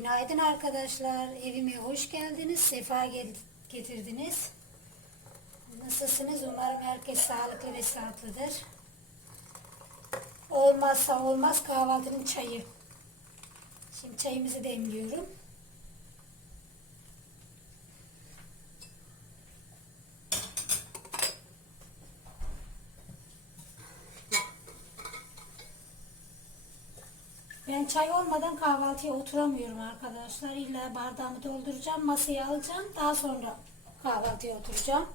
Günaydın arkadaşlar. Evime hoş geldiniz. Sefa getirdiniz. Nasılsınız? Umarım herkes sağlıklı ve sıhhatlidir. Olmazsa olmaz kahvaltının çayı. Şimdi çayımızı demliyorum. Çay olmadan kahvaltıya oturamıyorum arkadaşlar. İlla bardağımı dolduracağım, masaya alacağım. Daha sonra kahvaltıya oturacağım.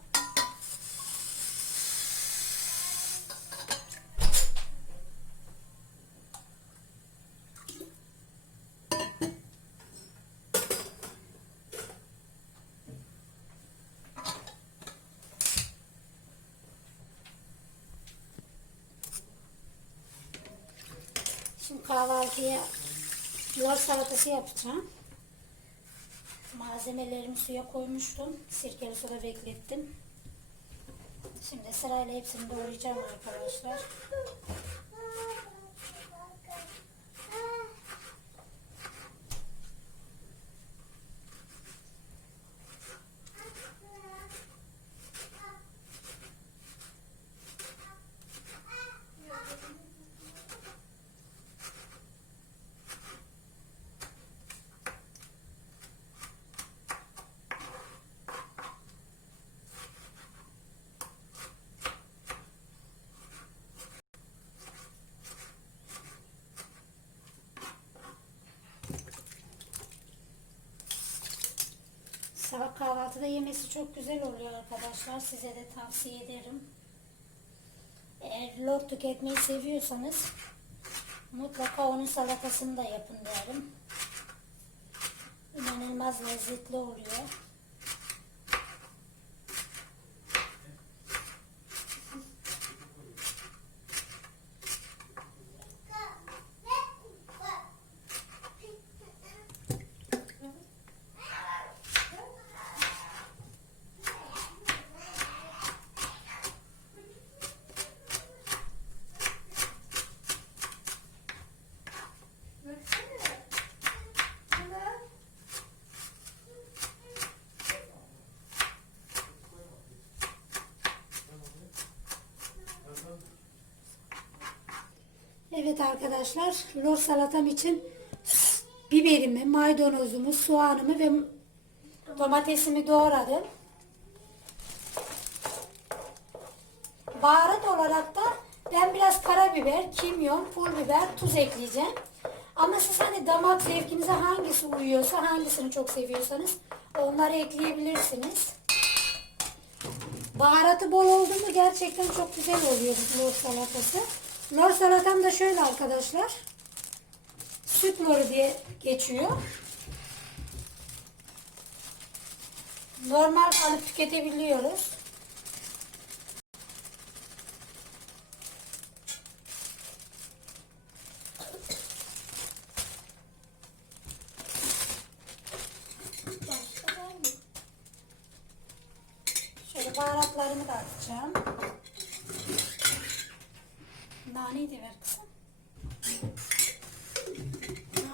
Şimdi kahvaltıya yulaf salatası yapacağım. Malzemelerimi suya koymuştum. Sirkeli suda beklettim. Şimdi sırayla hepsini doğrayacağım arkadaşlar. Sabah kahvaltıda yemesi çok güzel oluyor arkadaşlar. Size de tavsiye ederim. Eğer lor tüketmeyi seviyorsanız mutlaka onun salatasını da yapın derim. İnanılmaz lezzetli oluyor. Evet arkadaşlar, lor salatam için biberimi, maydanozumu, soğanımı ve domatesimi doğradım. Baharat olarak da ben biraz karabiber, kimyon, pul biber, tuz ekleyeceğim. Ama siz hani damak zevkinize hangisi uyuyorsa, hangisini çok seviyorsanız onları ekleyebilirsiniz. Baharatı bol oldu mu gerçekten çok güzel oluyor bu lor salatası. Lor salatam da şöyle arkadaşlar. Süt loru diye geçiyor. Normal alıp tüketebiliyoruz. Şöyle baharatlarımı da atacağım. Naneyi de ver kızım.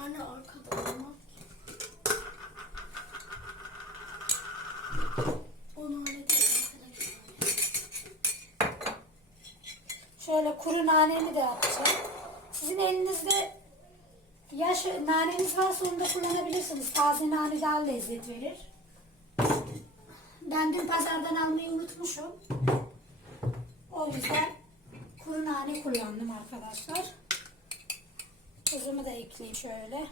Nane arkada ama. O nane değil arkada Şöyle kuru nanemi de atacağım. Sizin elinizde yaş naneniz varsa onu da kullanabilirsiniz. Taze nane daha lezzet verir. Ben dün pazardan almayı unutmuşum. O yüzden kuru nane kullandım arkadaşlar. Tuzumu da ekleyeyim şöyle.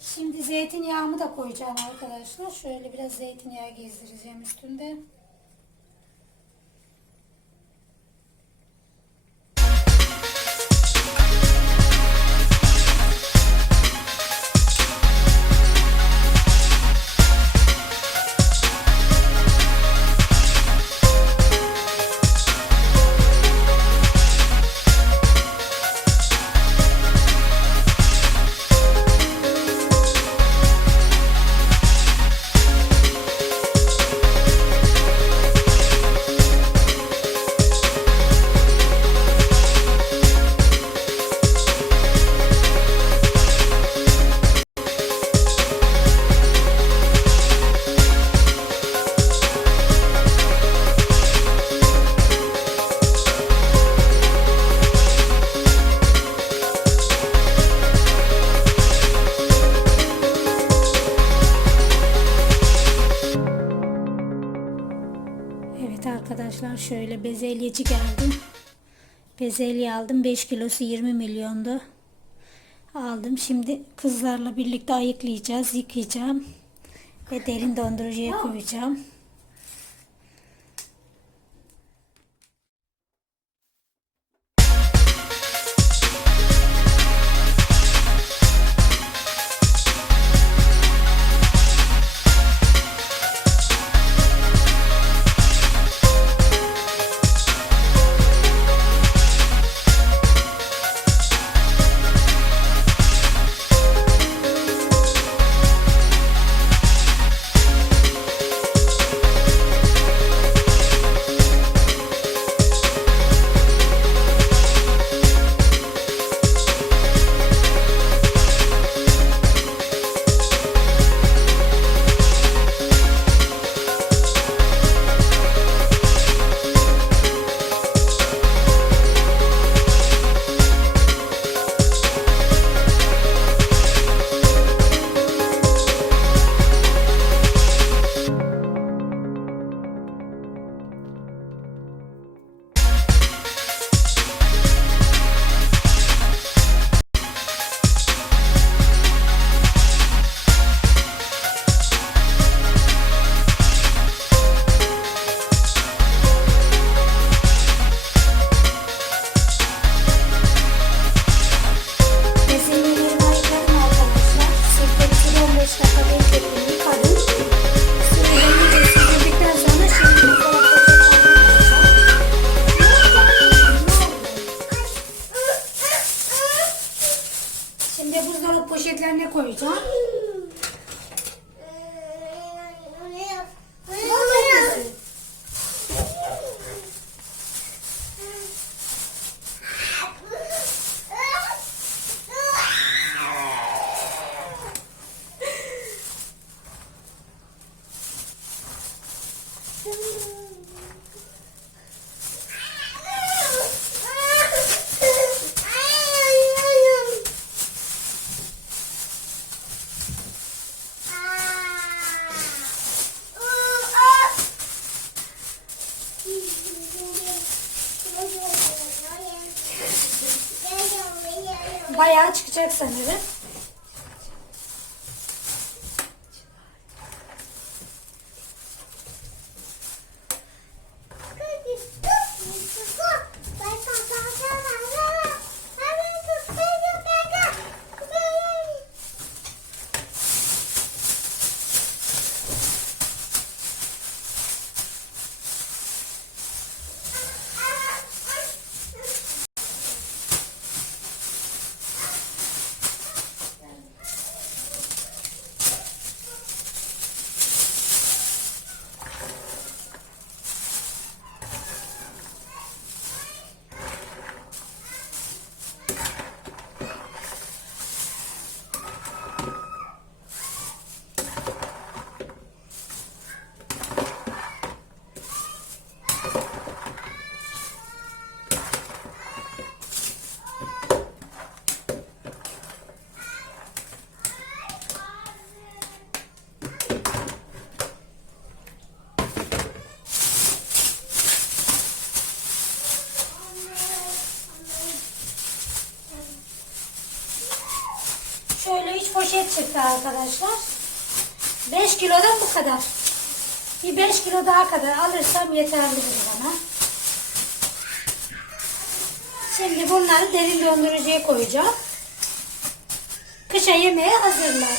Şimdi zeytinyağımı da koyacağım arkadaşlar. Şöyle biraz zeytinyağı gezdireceğim üstünde. Bezelyeci geldim. Bezelye aldım. 5 kilosu 20 milyondu. Aldım. Şimdi kızlarla birlikte ayıklayacağız. Yıkayacağım. Ve derin dondurucuya koyacağım. Bayağı çıkacak sanırım. Şöyle 3 poşet çıktı arkadaşlar. 5 kilodan bu kadar. Bir 5 kilo daha kadar alırsam yeterlidir bana. Şimdi bunları derin dondurucuya koyacağım. Kışa yemeğe hazırlar.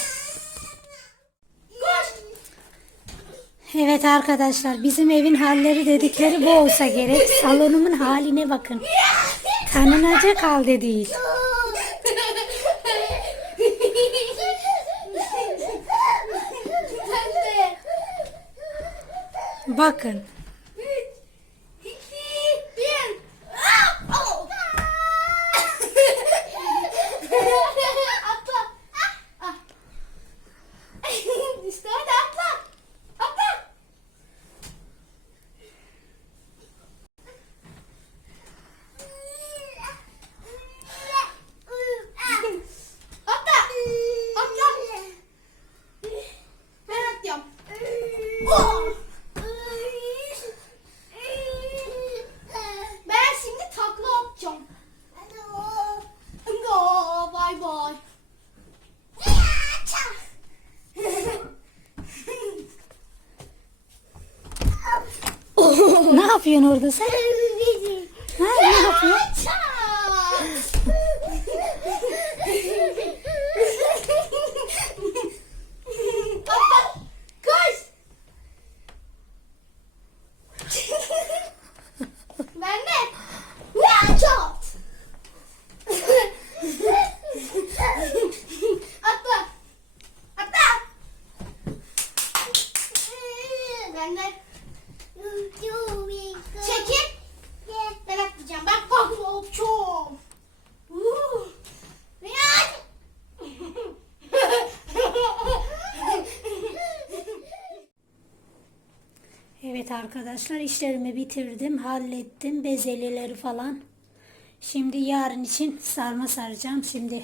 Evet arkadaşlar bizim evin halleri dedikleri bu olsa gerek. Salonumun haline bakın. Tanınacak halde değil. Bakın. Orada sen? Arkadaşlar işlerimi bitirdim, hallettim, bezelyeleri falan. Şimdi yarın için sarma saracağım. Şimdi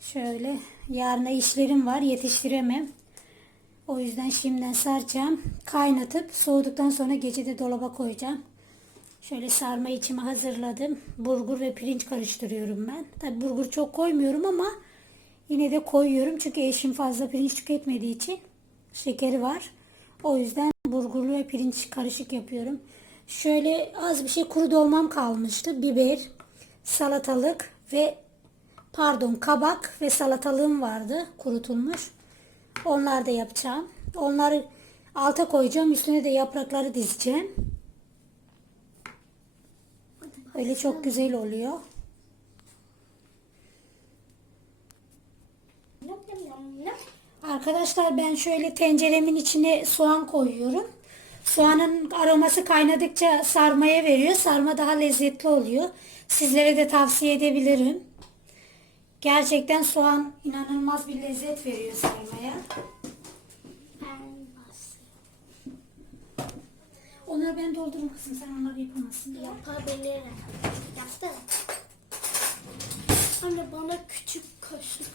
şöyle yarına işlerim var, yetiştiremem. O yüzden şimdiden saracağım. Kaynatıp soğuduktan sonra gecede dolaba koyacağım. Şöyle sarma içimi hazırladım. Burgur ve pirinç karıştırıyorum ben. Tabi burgur çok koymuyorum ama yine de koyuyorum. Çünkü eşim fazla pirinç tüketmediği için şekeri var. O yüzden burgurlu ve pirinç karışık yapıyorum. Şöyle az bir şey kuru dolmam kalmıştı. Biber, salatalık ve pardon kabak ve salatalığım vardı kurutulmuş. Onlar da yapacağım. Onları alta koyacağım. Üstüne de yaprakları dizeceğim. Öyle çok güzel oluyor. Arkadaşlar ben şöyle tenceremin içine soğan koyuyorum. Soğanın aroması kaynadıkça sarmaya veriyor. Sarma daha lezzetli oluyor. Sizlere de tavsiye edebilirim. Gerçekten soğan inanılmaz bir lezzet veriyor sarmaya. Onları ben doldururum kızım. Sen onları yapamazsın. Ya. Yapabilirim. Yaptım. Anne bana küçük kaşık.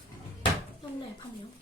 De yapamıyorum.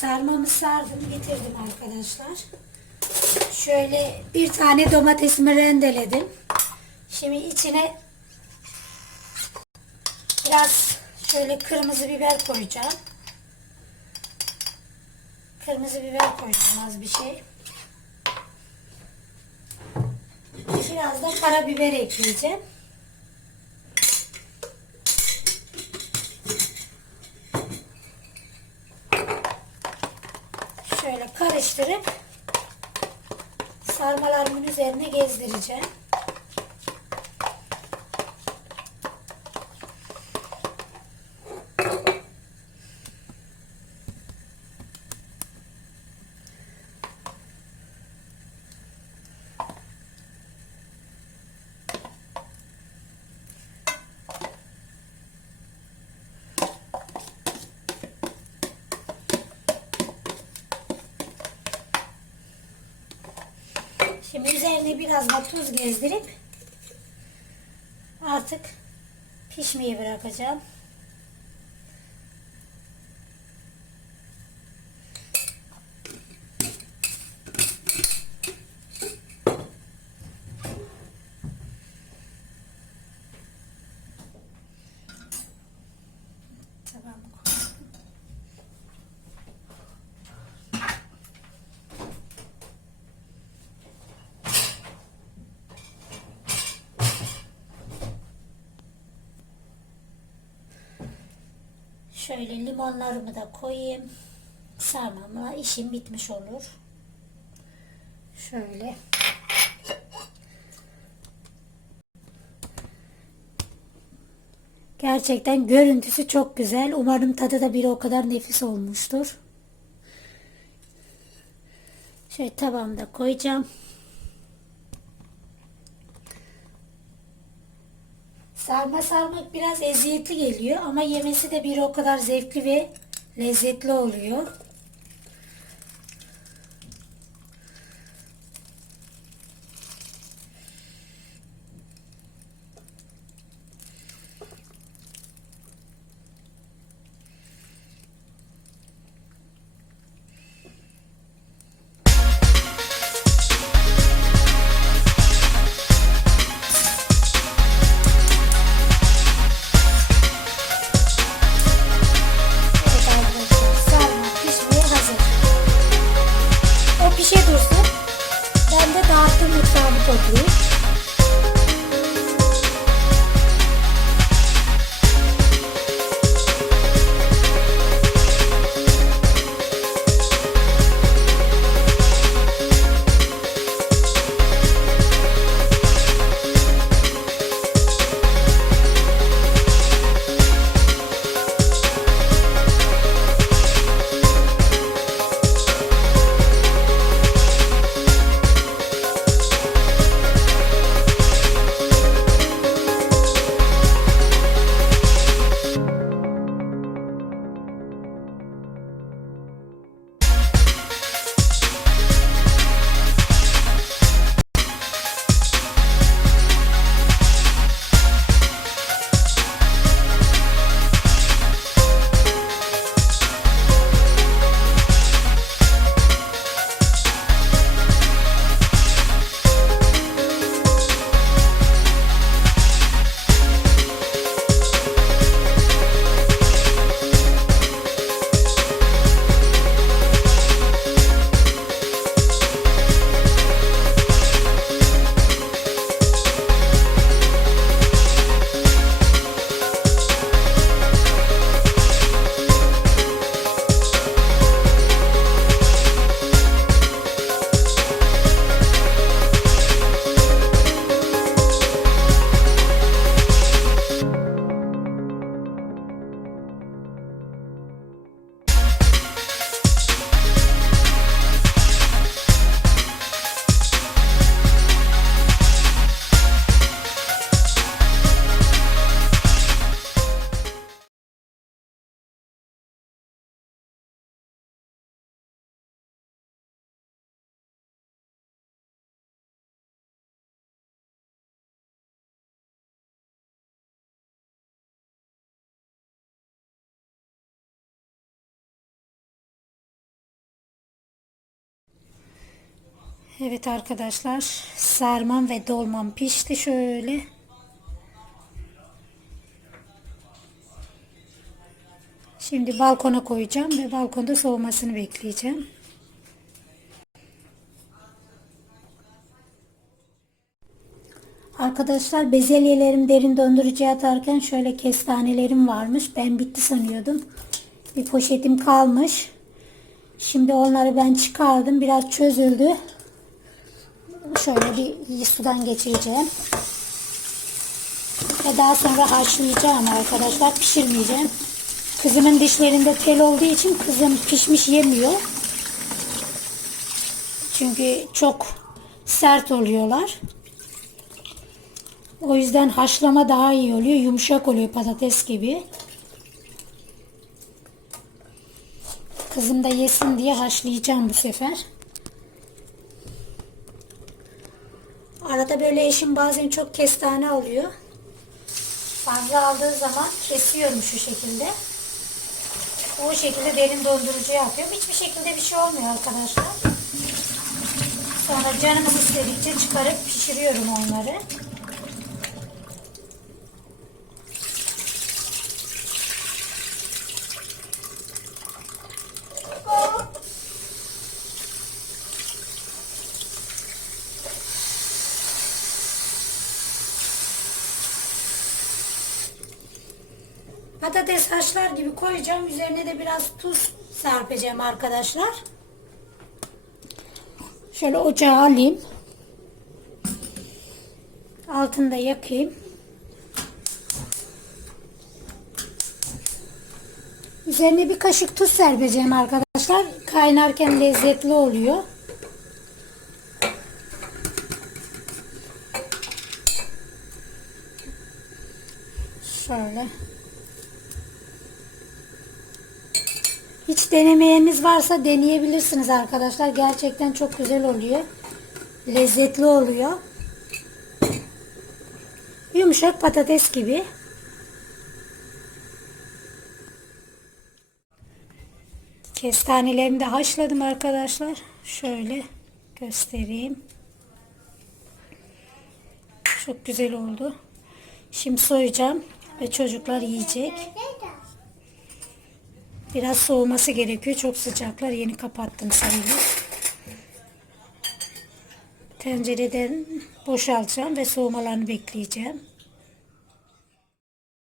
Sarmamı sardım getirdim arkadaşlar. Şöyle bir tane domatesimi rendeledim. Şimdi içine biraz şöyle kırmızı biber koyacağım. Kırmızı biber koyacağım az bir şey. Biraz da karabiber ekleyeceğim. Şöyle karıştırıp sarmalarımın üzerine gezdireceğim. Şimdi üzerine biraz da tuz gezdirip artık pişmeye bırakacağım. Şöyle limonlarımı da koyayım. Sarmamla işim bitmiş olur. Şöyle. Gerçekten görüntüsü çok güzel. Umarım tadı da bir o kadar nefis olmuştur. Şöyle tabağımda koyacağım. Sarma sarmak biraz eziyetli geliyor ama yemesi de bir o kadar zevkli ve lezzetli oluyor. Evet arkadaşlar sarmam ve dolmam pişti şöyle. Şimdi balkona koyacağım ve balkonda soğumasını bekleyeceğim. Arkadaşlar bezelyelerim derin dondurucuya atarken şöyle kestanelerim varmış. Ben bitti sanıyordum. Bir poşetim kalmış. Şimdi onları ben çıkardım. Biraz çözüldü. Şöyle bir sudan geçireceğim. Ve daha sonra haşlayacağım arkadaşlar. Pişirmeyeceğim. Kızımın dişlerinde tel olduğu için kızım pişmiş yemiyor. Çünkü çok sert oluyorlar. O yüzden haşlama daha iyi oluyor. Yumuşak oluyor patates gibi. Kızım da yesin diye haşlayacağım bu sefer. Arada böyle eşim bazen çok kestane alıyor. Fazla aldığı zaman kesiyorum şu şekilde. O şekilde derin dondurucuya atıyorum. Hiçbir şekilde bir şey olmuyor arkadaşlar. Sonra canımız istedikçe çıkarıp pişiriyorum onları. Patates haşlar gibi koyacağım. Üzerine de biraz tuz serpeceğim arkadaşlar. Şöyle ocağı alayım. Altını da yakayım. Üzerine bir kaşık tuz serpeceğim arkadaşlar. Kaynarken lezzetli oluyor. Şöyle. Hiç denemeyeniz varsa deneyebilirsiniz arkadaşlar. Gerçekten çok güzel oluyor. Lezzetli oluyor. Yumuşak patates gibi. Kestanelerimi de haşladım arkadaşlar. Şöyle göstereyim. Çok güzel oldu. Şimdi soyacağım ve çocuklar yiyecek. Biraz soğuması gerekiyor. Çok sıcaklar. Yeni kapattım sayılır. Tencereden boşaltacağım ve soğumalarını bekleyeceğim.